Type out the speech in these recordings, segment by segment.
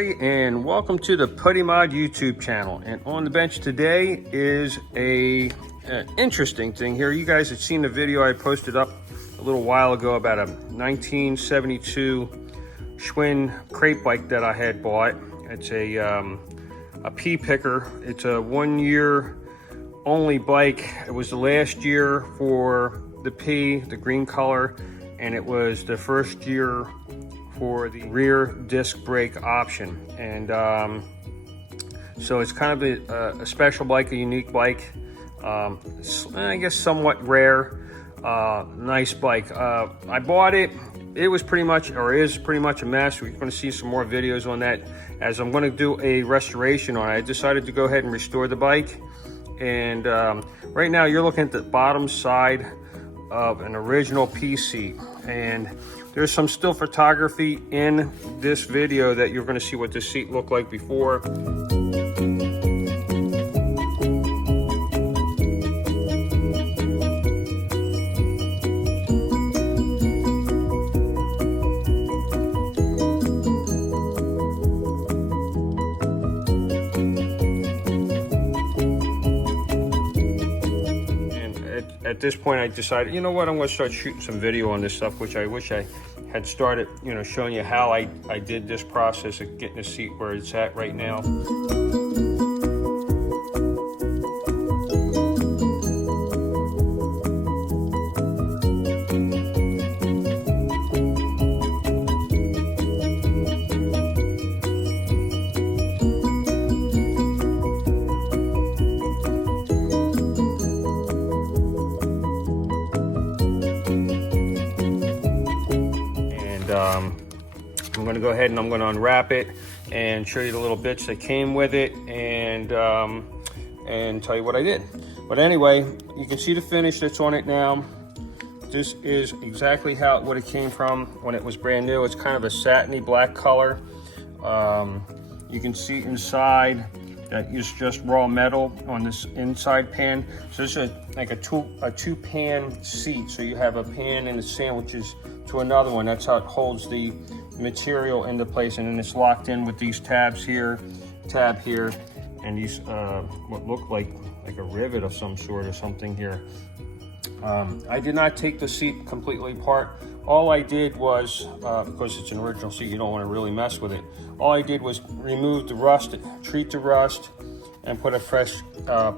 everybody, and welcome to the Putty Mod YouTube channel. And on the bench today is an interesting thing here. You guys have seen the video I posted up a little while ago about a 1972 Schwinn Krate bike that I had bought. It's a pea picker. It's a 1 year only bike. It was the last year for the pea, the green color, and it was the first year for the rear disc brake option. And so it's kind of a special bike, a unique bike, I guess somewhat rare, nice bike. I bought it. It was pretty much, or is pretty much, a mess. We're going to see some more videos on that as I'm going to do a restoration on it. I decided to go ahead and restore the bike. And right now you're looking at the bottom side of an original pea seat. And there's some still photography in this video that you're going to see what this seat looked like before. At this point, I decided, you know what, I'm going to start shooting some video on this stuff, which I wish I had started, showing you how I did this process of getting the seat where it's at right now. I'm going to go ahead and I'm going to unwrap it and show you the little bits that came with it, and tell you what I did. But anyway, you can see the finish that's on it now. This is exactly what it came from when it was brand new. It's kind of a satiny black color. You can see inside that is just raw metal on this inside pan. So this is like a two pan seat. So you have a pan and it sandwiches to another one. That's how it holds the material into place, and then it's locked in with these tabs here, tab here, and these what look like a rivet of some sort or something here. I did not take the seat completely apart. All I did was, because it's an original seat, you don't want to really mess with it. All I did was remove the rust, treat the rust, and put a fresh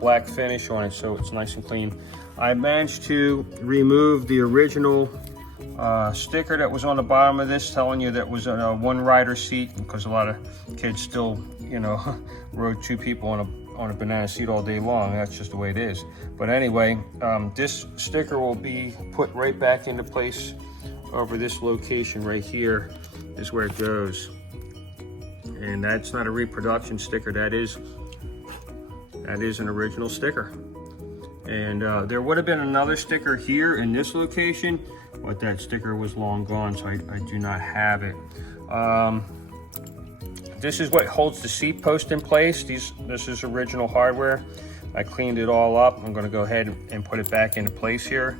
black finish on it so it's nice and clean. I managed to remove the original sticker that was on the bottom of this, telling you that was a one rider seat, because a lot of kids still, rode two people on a banana seat all day long. That's just the way it is. But anyway, this sticker will be put right back into place over this location right here is where it goes. And that's not a reproduction sticker. That is an original sticker. And there would have been another sticker here in this location, but that sticker was long gone, so I do not have it. This is what holds the seat post in place. This is original hardware. I cleaned it all up. I'm going to go ahead and put it back into place here.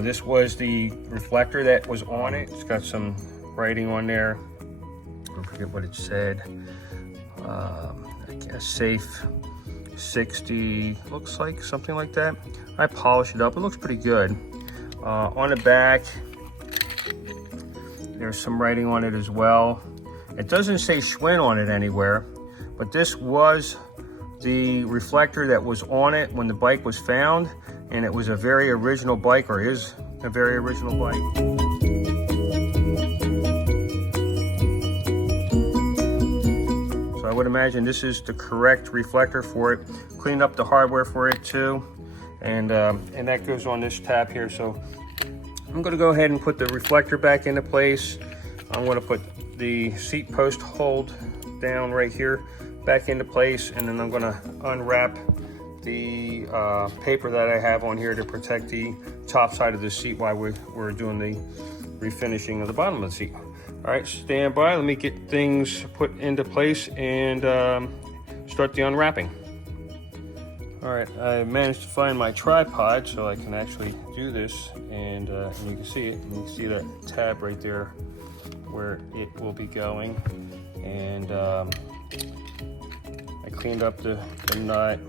This was the reflector that was on it. It's got some writing on there. I forget what it said. I guess safe 60, looks like something like that. I polished it up. It looks pretty good. On the back, there's some writing on it as well. It doesn't say Schwinn on it anywhere, but this was the reflector that was on it when the bike was found, and it was a very original bike, or is a very original bike. So I would imagine this is the correct reflector for it. Cleaned up the hardware for it too, and that goes on this tab here. So I'm going to go ahead and put the reflector back into place. I'm going to put the seat post hold down right here back into place, and then I'm going to unwrap the paper that I have on here to protect the top side of the seat while we're doing the refinishing of the bottom of the seat. All right, stand by. Let me get things put into place and start the unwrapping. All right, I managed to find my tripod so I can actually do this, and you can see it. You can see that tab right there where it will be going. and I cleaned up the nut.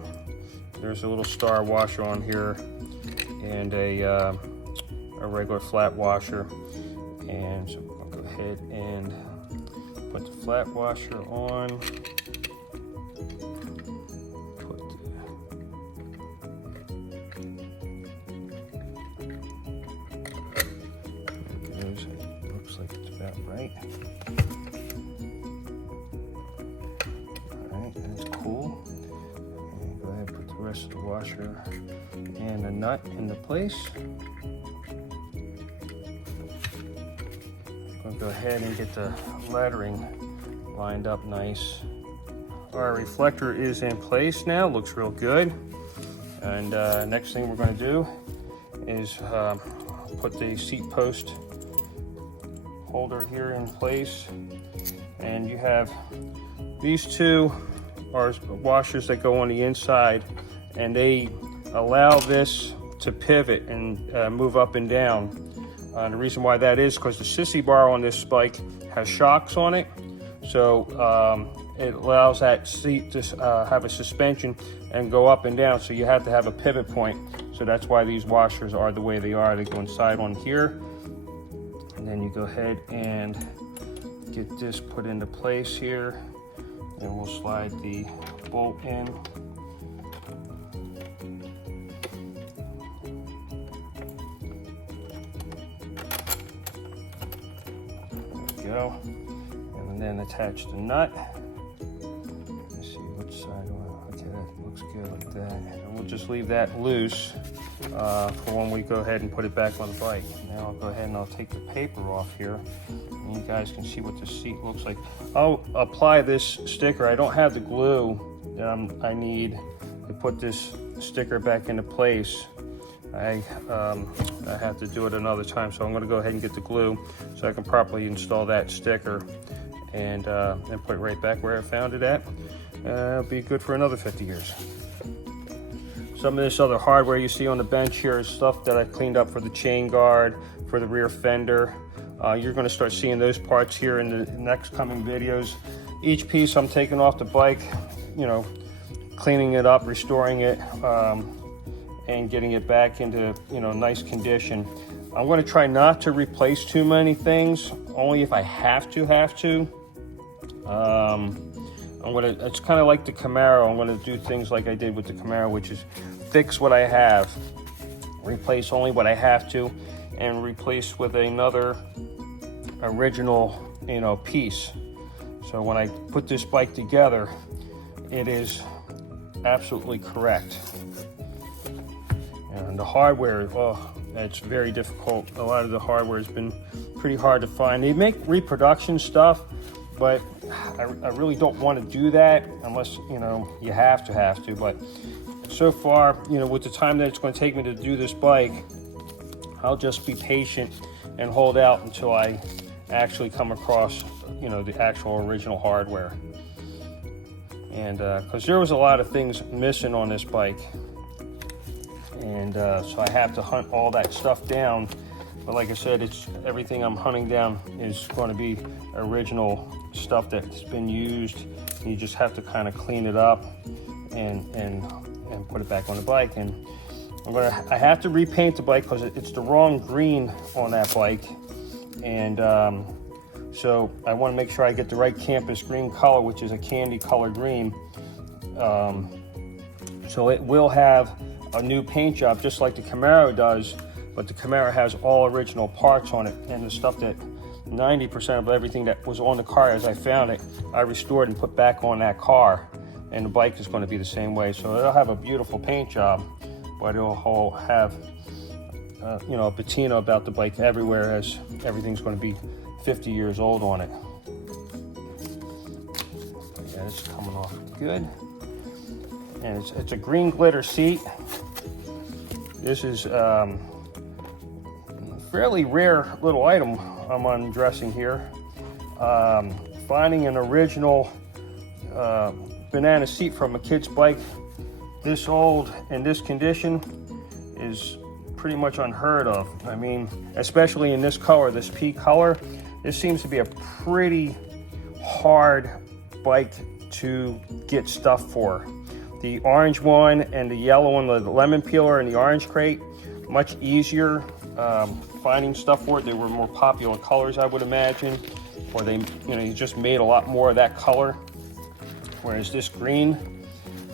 There's a little star washer on here, and a regular flat washer. And so I'll go ahead and put the flat washer on. Looks like it's about right. Alright, that's cool. And go ahead and put the rest of the washer and the nut into place. I'll go ahead and get the lettering lined up nice. Our reflector is in place now, looks real good. And next thing we're going to do is put the seat post holder here in place. And you have these two are washers that go on the inside, and they allow this to pivot and move up and down. The reason why that is because the sissy bar on this bike has shocks on it, so it allows that seat to have a suspension and go up and down, so you have to have a pivot point. So that's why these washers are the way they are. They go inside on here, and then you go ahead and get this put into place here, and we'll slide the bolt in. Go, and then attach the nut. Let's see which side. Okay, that looks good like that. And we'll just leave that loose for when we go ahead and put it back on the bike. Now I'll go ahead and I'll take the paper off here, and you guys can see what the seat looks like. I'll apply this sticker. I don't have the glue that I need to put this sticker back into place. I have to do it another time, so I'm going to go ahead and get the glue so I can properly install that sticker and put it right back where I found it at. It'll be good for another 50 years. Some of this other hardware you see on the bench here is stuff that I cleaned up for the chain guard, for the rear fender. You're going to start seeing those parts here in the next coming videos. Each piece I'm taking off the bike, you know, cleaning it up, restoring it, and getting it back into, you know, nice condition. I'm going to try not to replace too many things, only if I have to. It's kind of like the Camaro. I'm going to do things like I did with the Camaro, which is fix what I have, replace only what I have to, and replace with another original, you know, piece. So when I put this bike together, it is absolutely correct. And the hardware, oh, it's very difficult. A lot of the hardware has been pretty hard to find. They make reproduction stuff, but I really don't want to do that unless, you know, you have to. But so far, you know, with the time that it's going to take me to do this bike, I'll just be patient and hold out until I actually come across, you know, the actual original hardware. And because there was a lot of things missing on this bike. And so I have to hunt all that stuff down. But like I said, it's everything I'm hunting down is going to be original stuff that's been used. You just have to kind of clean it up and put it back on the bike. And I have to repaint the bike because it's the wrong green on that bike. And so I want to make sure I get the right campus green color, which is a candy color green. So it will have a new paint job just like the Camaro does, but the Camaro has all original parts on it, and the stuff that 90% of everything that was on the car as I found it, I restored and put back on that car, and the bike is going to be the same way. So it'll have a beautiful paint job, but it'll have you know, a patina about the bike everywhere, as everything's going to be 50 years old on it. Yeah, it's coming off good. And it's a green glitter seat. This is a fairly rare little item I'm undressing here. Finding an original banana seat from a kid's bike this old in this condition is pretty much unheard of. I mean, especially in this color, this pea color. This seems to be a pretty hard bike to get stuff for. The orange one and the yellow one, the lemon peeler and the orange crate, much easier finding stuff for it. They were more popular colors, I would imagine, or they, you just made a lot more of that color. Whereas this green,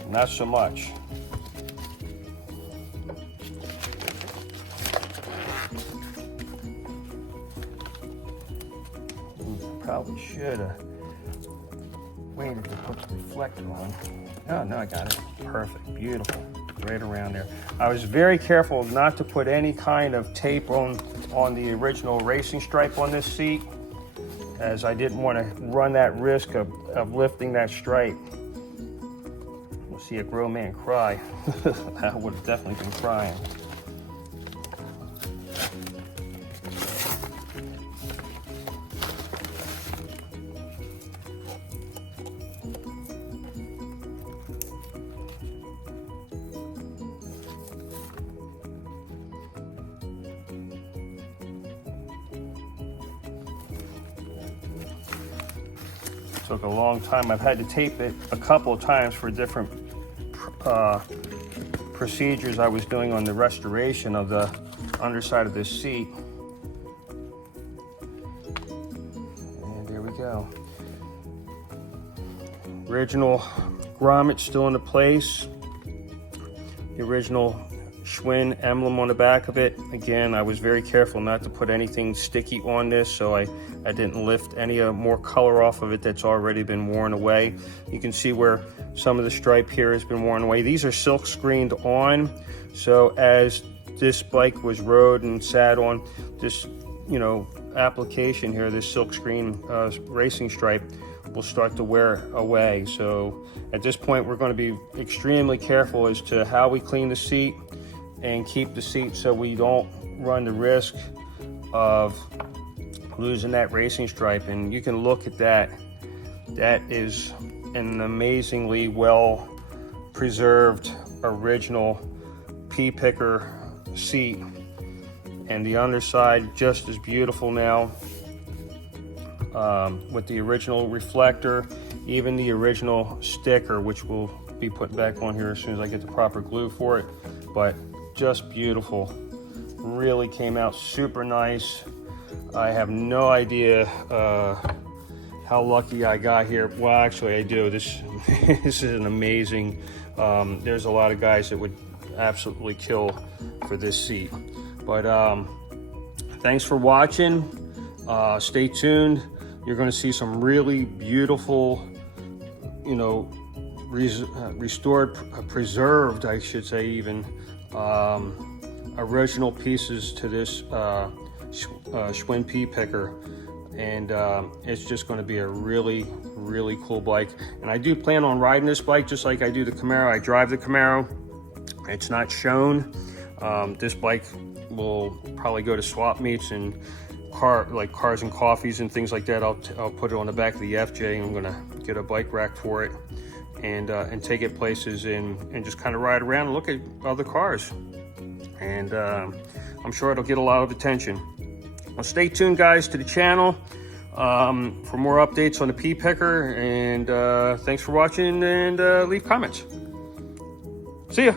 not so much. Probably should have waited to put the reflector on. Oh, no, I got it. Perfect, beautiful, right around there. I was very careful not to put any kind of tape on the original racing stripe on this seat, as I didn't want to run that risk of lifting that stripe. We'll see a grown man cry. I would have definitely been crying. Took a long time. I've had to tape it a couple of times for different procedures I was doing on the restoration of the underside of this seat. And there we go. Original grommet still into place. The original Schwinn emblem on the back of it. Again, I was very careful not to put anything sticky on this, so I didn't lift any more color off of it that's already been worn away. You can see where some of the stripe here has been worn away. These are silk screened on, so as this bike was rode and sat on, this application here, this silk screen racing stripe will start to wear away. So at this point, we're going to be extremely careful as to how we clean the seat and keep the seat so we don't run the risk of losing that racing stripe. And you can look at that. That is an amazingly well preserved original Pea Picker seat, and the underside just as beautiful now, with the original reflector, even the original sticker, which we'll be putting back on here as soon as I get the proper glue for it. But just beautiful. Really came out super nice. I have no idea how lucky I got here. Well, actually I do. This is an amazing, there's a lot of guys that would absolutely kill for this seat. But thanks for watching. Stay tuned. You're going to see some really beautiful, restored, preserved, I should say, even original pieces to this Schwinn Pea Picker, and it's just going to be a really cool bike. And I do plan on riding this bike just like I do the Camaro. I drive the Camaro. It's not shown. This bike will probably go to swap meets and cars and coffees and things like that. I'll put it on the back of the FJ. I'm gonna get a bike rack for it and take it places and just kind of ride around and look at other cars. And I'm sure it'll get a lot of attention. Well, stay tuned, guys, to the channel for more updates on the Pea Picker. And thanks for watching, and leave comments. See ya.